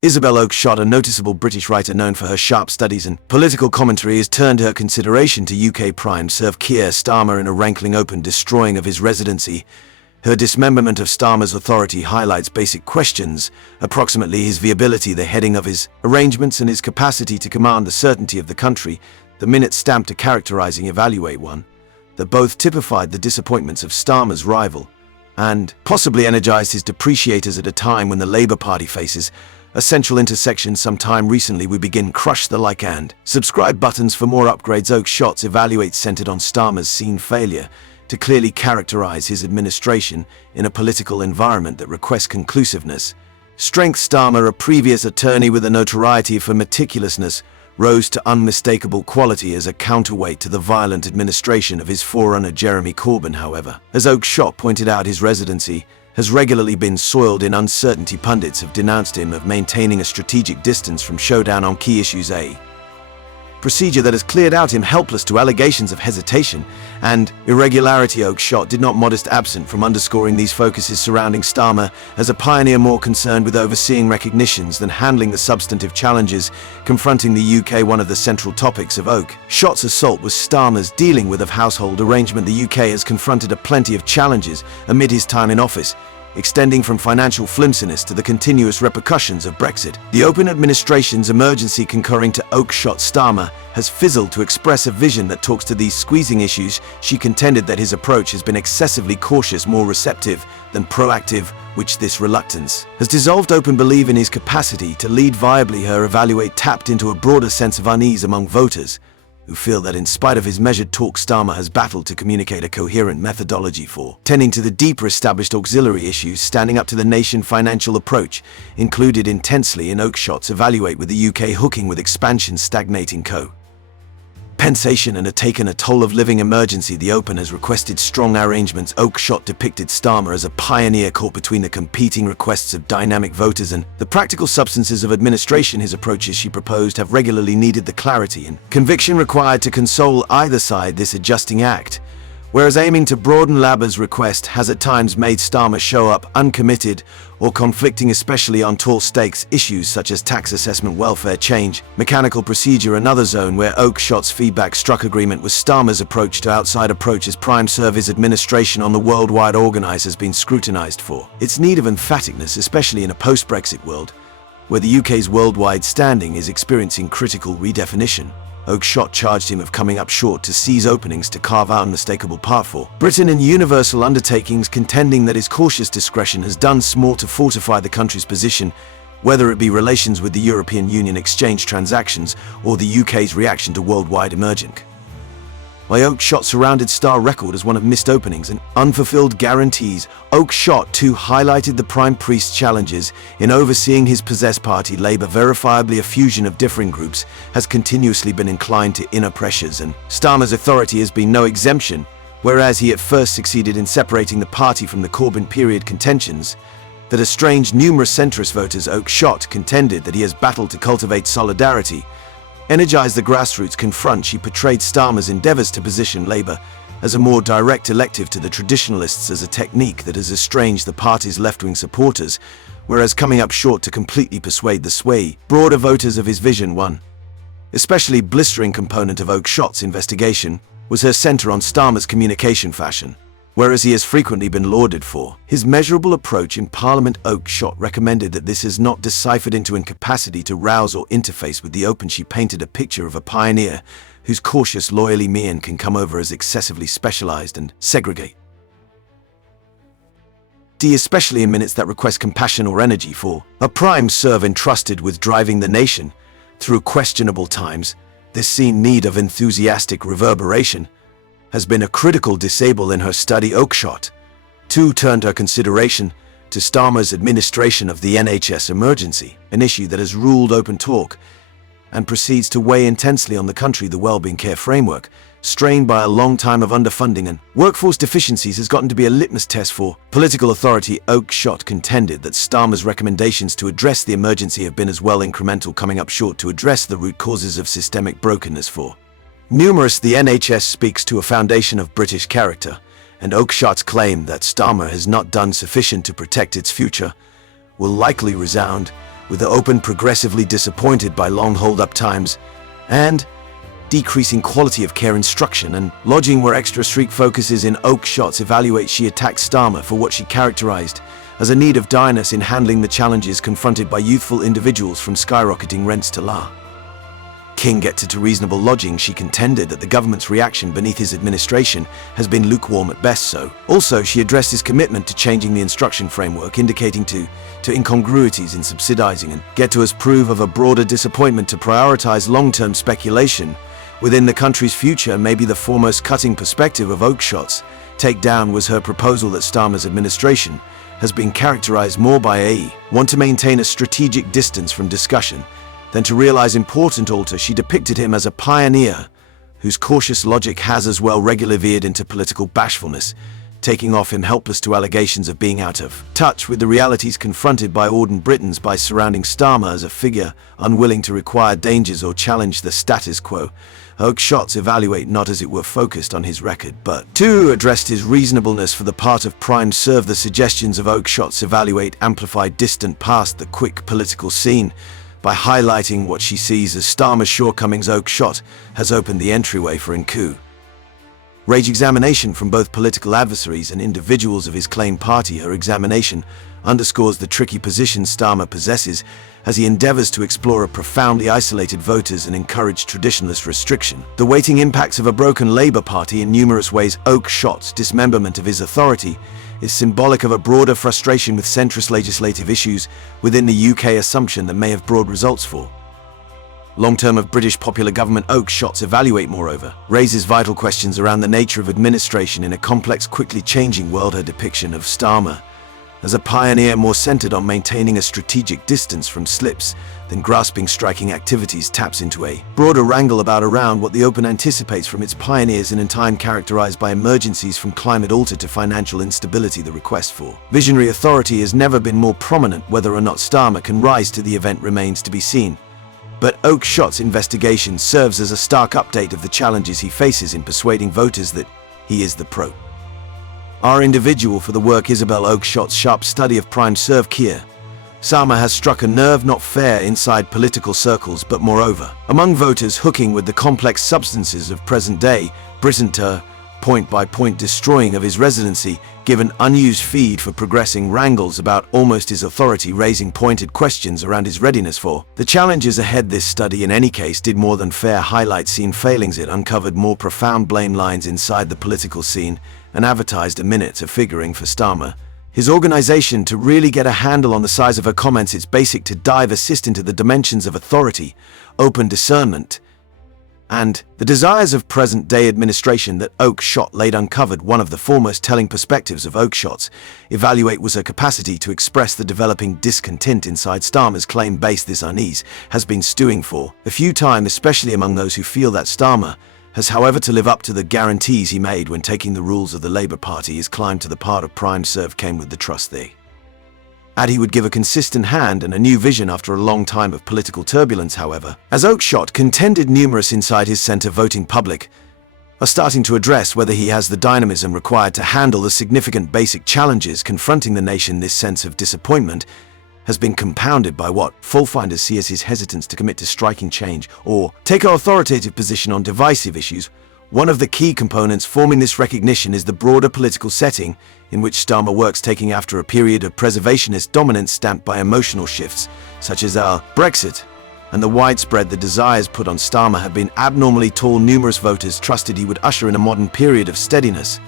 Isabel Oakeshott, a noticeable British writer known for her sharp studies and political commentary, has turned her consideration to UK Prime Serve Keir Starmer in a rankling open destroying of his residency. Her dismemberment of Starmer's authority highlights basic questions, approximately his viability, the heading of his arrangements, and his capacity to command the certainty of the country. The minutes stamped a characterizing evaluate one that both typified the disappointments of Starmer's rival and possibly energized his depreciators at a time when the Labour Party faces a central intersection. Sometime recently we begin crush the like and subscribe buttons for more upgrades. Oakeshott's evaluate centered on Starmer's seen failure to clearly characterize his administration in a political environment that requests conclusiveness. Strength. Starmer, a previous attorney with a notoriety for meticulousness, rose to unmistakable quality as a counterweight to the violent administration of his forerunner Jeremy Corbyn. However, as Oakeshott pointed out, his residency has regularly been soiled in uncertainty. Pundits have denounced him of maintaining a strategic distance from showdown on key issues, a procedure that has cleared out him helpless to allegations of hesitation and irregularity. Oakeshott did not modest absent from underscoring these focuses surrounding Starmer as a pioneer more concerned with overseeing recognitions than handling the substantive challenges confronting the UK. One of the central topics of Oakeshott's assault was Starmer's dealing with of household arrangement. The UK has confronted a plenty of challenges amid his time in office, extending from financial flimsiness to the continuous repercussions of Brexit. The Open administration's emergency concurring to Oakeshott. Starmer has fizzled to express a vision that talks to these squeezing issues. She contended that his approach has been excessively cautious, more receptive than proactive, which this reluctance has dissolved Open belief in his capacity to lead viably. Her evaluate tapped into a broader sense of unease among voters who feel that in spite of his measured talk, Starmer has battled to communicate a coherent methodology for tending to the deeper established auxiliary issues, standing up to the nation. Financial approach included intensely in Oakeshott's evaluate, with the UK hooking with expansion stagnating compensation and taken a toll of living emergency. The Open has requested strong arrangements. Oakeshott depicted Starmer as a pioneer caught between the competing requests of dynamic voters and the practical substances of administration. His approaches, she proposed, have regularly needed the clarity and conviction required to console either side. This adjusting act, whereas aiming to broaden Labour's request, has at times made Starmer show up uncommitted or conflicting, especially on tall stakes issues such as tax assessment, welfare change, mechanical procedure. Another zone where Oakeshott's feedback struck agreement was Starmer's approach to outside approaches. Prime Service administration on the worldwide organise has been scrutinised for its need of emphaticness, especially in a post-Brexit world where the UK's worldwide standing is experiencing critical redefinition. Oakeshott charged him of coming up short to seize openings to carve out unmistakable part for Britain in universal undertakings, contending that his cautious discretion has done small to fortify the country's position, whether it be relations with the European Union, exchange transactions, or the UK's reaction to worldwide emerging. While Oakeshott surrounded Star record as one of missed openings and unfulfilled guarantees, Oakeshott too highlighted the Prime Priest's challenges in overseeing his possessed party. Labour, verifiably a fusion of differing groups, has continuously been inclined to inner pressures, and Starmer's authority has been no exemption. Whereas he at first succeeded in separating the party from the Corbyn period contentions that estranged numerous centrist voters, Oakeshott contended that he has battled to cultivate solidarity, energize the grassroots. Confront, she portrayed Starmer's endeavours to position Labour as a more direct elective to the traditionalists as a technique that has estranged the party's left-wing supporters, whereas coming up short to completely persuade the broader voters of his vision. One especially blistering component of Oakeshott's investigation was her centre on Starmer's communication fashion. Whereas he has frequently been lauded for his measurable approach in Parliament, Oakeshott recommended that this is not deciphered into incapacity to rouse or interface with the Open. She painted a picture of a pioneer whose cautious loyally mien can come over as excessively specialized and segregate, especially in minutes that request compassion or energy for a prime serve entrusted with driving the nation through questionable times. This seen need of enthusiastic reverberation has been a critical disable in her study. Oakeshott too turned her consideration to Starmer's administration of the NHS emergency, an issue that has ruled Open talk and proceeds to weigh intensely on the country. The wellbeing care framework, strained by a long time of underfunding and workforce deficiencies, has gotten to be a litmus test for political authority. Oakeshott contended that Starmer's recommendations to address the emergency have been as well incremental, coming up short to address the root causes of systemic brokenness for numerous. The NHS speaks to a foundation of British character, and Oakeshott's claim that Starmer has not done sufficient to protect its future will likely resound with the open progressively disappointed by long hold-up times and decreasing quality of care instruction and lodging where extra strict focuses in Oakeshott's evaluate. She attacked Starmer for what she characterized as a need of direness in handling the challenges confronted by youthful individuals, from skyrocketing rents to la King get to reasonable lodging. She contended that the government's reaction beneath his administration has been lukewarm at best. Also, she addressed his commitment to changing the instruction framework, indicating to incongruities in subsidizing and get to as proof of a broader disappointment to prioritize long-term speculation within the country's future. Maybe the foremost cutting perspective of Oakeshott's takedown was her proposal that Starmer's administration has been characterized more by a want to maintain a strategic distance from discussion than to realize important alter. She depicted him as a pioneer whose cautious logic has as well regularly veered into political bashfulness, taking off him helpless to allegations of being out of touch with the realities confronted by ordinary Britons by surrounding Starmer as a figure unwilling to require dangers or challenge the status quo. Oakeshott's evaluate not as it were focused on his record, but too addressed his reasonableness for the part of Prime Serve. The suggestions of Oakeshott's evaluate amplified distant past the quick political scene by highlighting what she sees as Starmer's shortcomings. Oakeshott has opened the entryway for rage examination from both political adversaries and individuals of his claimed party. Her examination underscores the tricky position Starmer possesses as he endeavors to explore a profoundly isolated voters and encourage traditionalist restriction. The waiting impacts of a broken Labour Party in numerous ways. Oakeshott's dismemberment of his authority is symbolic of a broader frustration with centrist legislative issues within the UK, assumption that may have broad results for long-term of British popular government. Oakeshott's evaluate, moreover, raises vital questions around the nature of administration in a complex, quickly changing world. Her depiction of Starmer as a pioneer, more centered on maintaining a strategic distance from slips than grasping striking activities, taps into a broader wrangle around what the Open anticipates from its pioneers in a time characterized by emergencies from climate alter to financial instability. The request for visionary authority has never been more prominent. Whether or not Starmer can rise to the event remains to be seen, but Oakeshott's investigation serves as a stark update of the challenges he faces in persuading voters that he is the our individual for the work. Isabel. Oakeshott's sharp study of Prime Serve Keir Starmer has struck a nerve not fair inside political circles, but moreover among voters, hooking with the complex substances of present-day Britain to point-by-point destroying of his residency, given unused feed for progressing wrangles about almost his authority, raising pointed questions around his readiness for the challenges ahead. This study in any case did more than fair highlight scene failings. It uncovered more profound blame lines inside the political scene and advertised a minute of figuring for Starmer, his organization, to really get a handle on the size of her comments. It's basic to dive assist into the dimensions of authority, open discernment, and the desires of present-day administration that Oakeshott laid uncovered. One of the foremost telling perspectives of Oakeshott's evaluate was her capacity to express the developing discontent inside Starmer's claim base. This unease has been stewing for a few time, especially among those who feel that Starmer has, however, to live up to the guarantees he made when taking the rules of the Labour Party. His climb to the part of Prime Serve came with the trust they had he would give a consistent hand and a new vision after a long time of political turbulence. However, as Oakeshott contended, numerous inside his centre voting public are starting to address whether he has the dynamism required to handle the significant basic challenges confronting the nation. This sense of disappointment has been compounded by what full-finders see as his hesitance to commit to striking change or take an authoritative position on divisive issues. One of the key components forming this recognition is the broader political setting in which Starmer works, taking after a period of preservationist dominance stamped by emotional shifts such as our Brexit and the widespread the desires put on Starmer have been abnormally tall. Numerous voters trusted he would usher in a modern period of steadiness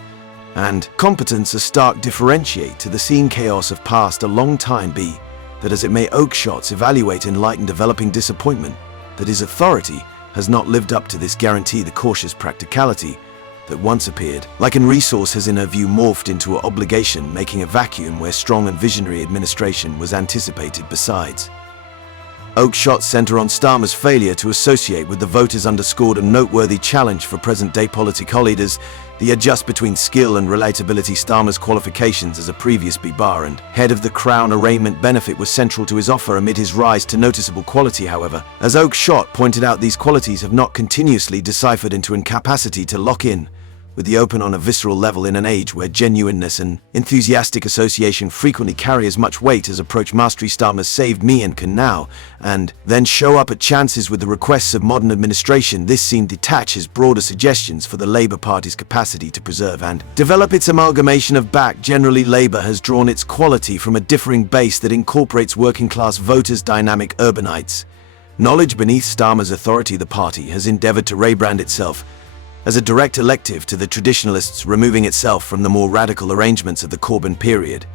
and competence. A stark differentiate to the scene chaos of past a long time be that, as it may, Oakeshott's evaluate enlightened developing disappointment that his authority has not lived up to this guarantee. The cautious practicality that once appeared like an resource has in her view morphed into an obligation, making a vacuum where strong and visionary administration was anticipated. Besides, Oakeshott's centre on Starmer's failure to associate with the voters underscored a noteworthy challenge for present-day political leaders: the adjust between skill and relatability. Starmer's qualifications as a previous B-Bar and head of the Crown arraignment benefit were central to his offer amid his rise to noticeable quality. However, as Oakeshott pointed out, these qualities have not continuously deciphered into incapacity to lock in with the open on a visceral level in an age where genuineness and enthusiastic association frequently carry as much weight as approach mastery. Starmer saved me and can now, and then show up at chances with the requests of modern administration. This scene detaches broader suggestions for the Labour Party's capacity to preserve and develop its amalgamation of back. Generally, Labour has drawn its quality from a differing base that incorporates working-class voters, dynamic urbanites. Knowledge beneath Starmer's authority, the party has endeavoured to rebrand itself as a direct elective to the traditionalists, removing itself from the more radical arrangements of the Corbyn period.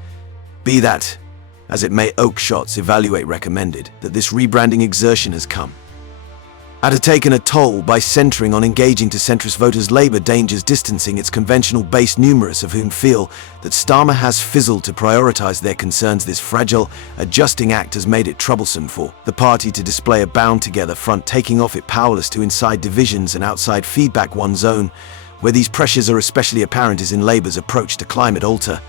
Be that as it may, Oakeshott's evaluate recommended that this rebranding exertion has come at taken a toll by centering on engaging to centrist voters. Labour dangers distancing its conventional base, numerous of whom feel that Starmer has fizzled to prioritise their concerns. This fragile, adjusting act has made it troublesome for the party to display a bound-together front, taking off it powerless to inside divisions and outside feedback. One zone where these pressures are especially apparent is in Labour's approach to climate alter.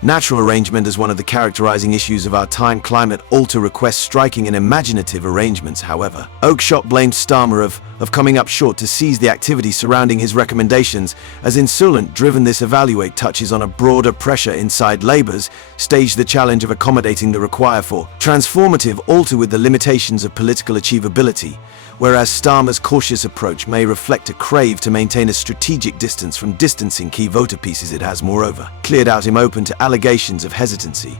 Natural arrangement is one of the characterizing issues of our time. Climate alter requests striking and imaginative arrangements. However, Oakeshott blamed Starmer of coming up short to seize the activity surrounding his recommendations as insolent driven. This evaluate touches on a broader pressure inside Labour's stage, the challenge of accommodating the require for transformative alter with the limitations of political achievability, whereas Starmer's cautious approach may reflect a crave to maintain a strategic distance from distancing key voter pieces. It has, moreover, cleared out him open to allegations of hesitancy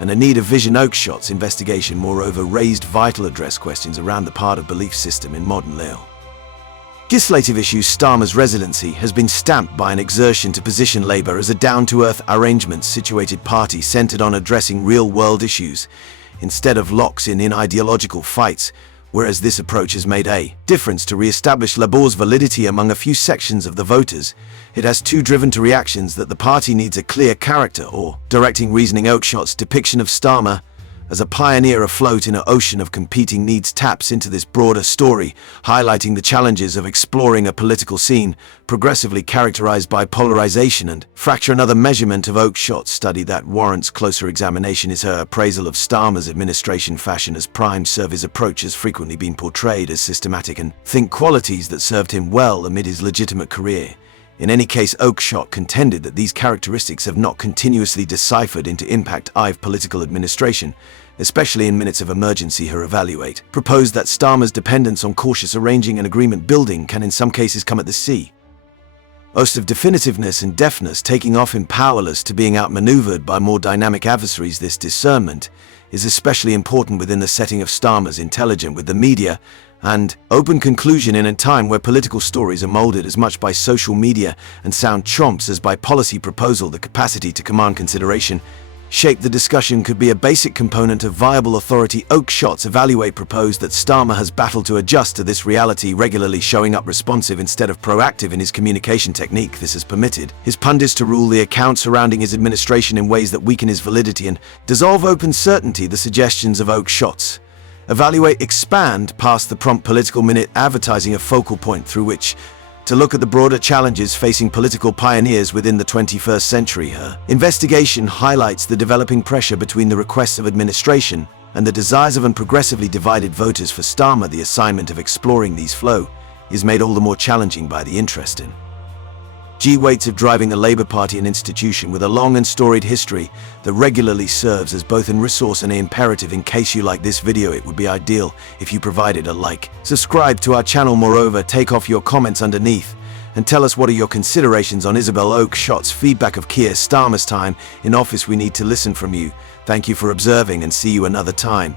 and a need of vision. Oakeshott's investigation, moreover, raised vital address questions around the part of belief system in modern legislative issues. Starmer's residency has been stamped by an exertion to position Labour as a down-to-earth, arrangements-situated party centred on addressing real-world issues instead of locks-in ideological fights. Whereas this approach has made a difference to re-establish Labour's validity among a few sections of the voters, it has too driven to reactions that the party needs a clear character or directing reasoning. Oakeshott's depiction of Starmer as a pioneer afloat in an ocean of competing needs taps into this broader story, highlighting the challenges of exploring a political scene progressively characterized by polarization and fracture. Another measurement of Oakeshott's study that warrants closer examination is her appraisal of Starmer's administration. Fashion as prime serve his approach has frequently been portrayed as systematic and think qualities that served him well amid his legitimate career. In any case, Oakeshott contended that these characteristics have not continuously deciphered into impact of political administration, especially in minutes of emergency. Her evaluate proposed that Starmer's dependence on cautious arranging and agreement building can in some cases come at the cost of definitiveness and deftness, taking off him powerless to being outmaneuvered by more dynamic adversaries. This discernment is especially important within the setting of Starmer's intelligent with the media and open conclusion in a time where political stories are molded as much by social media and sound chomps as by policy proposal. The capacity to command consideration, shape the discussion could be a basic component of viable authority. Oakeshott's evaluate proposed that Starmer has battled to adjust to this reality, regularly showing up responsive instead of proactive in his communication technique. This has permitted his pundits to rule the account surrounding his administration in ways that weaken his validity and dissolve open certainty. The suggestions of Oakeshott's evaluate expand past the prompt political minute, advertising a focal point through which to look at the broader challenges facing political pioneers within the 21st century. Her investigation highlights the developing pressure between the requests of administration and the desires of progressively divided voters. For Starmer, the assignment of exploring these flow is made all the more challenging by the interest in weights of driving the Labour Party, an institution with a long and storied history that regularly serves as both a resource and an imperative. In case you like this video, it would be ideal if you provided a like, subscribe to our channel. Moreover, take off your comments underneath and tell us what are your considerations on Isabel Oakeshott's feedback of Keir Starmer's time in office. We need to listen from you. Thank you for observing and see you another time.